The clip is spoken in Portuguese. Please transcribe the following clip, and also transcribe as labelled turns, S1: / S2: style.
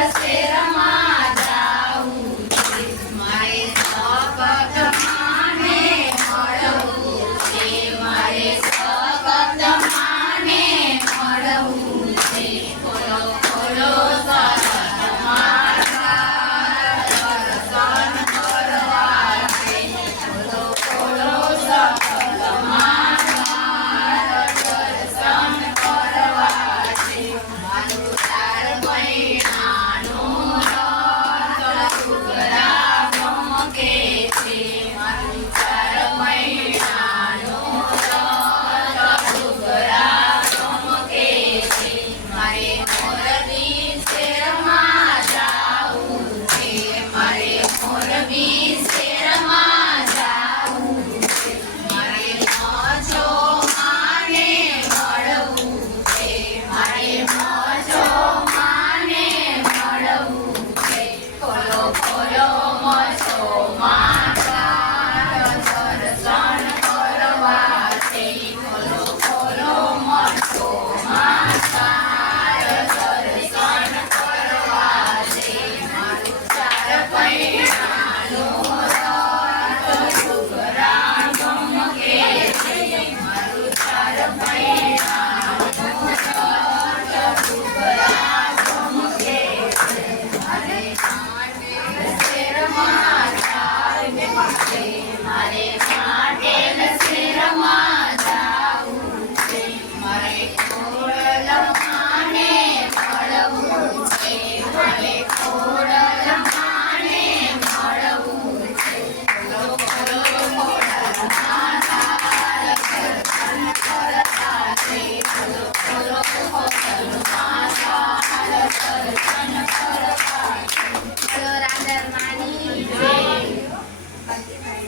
S1: quinta-feira.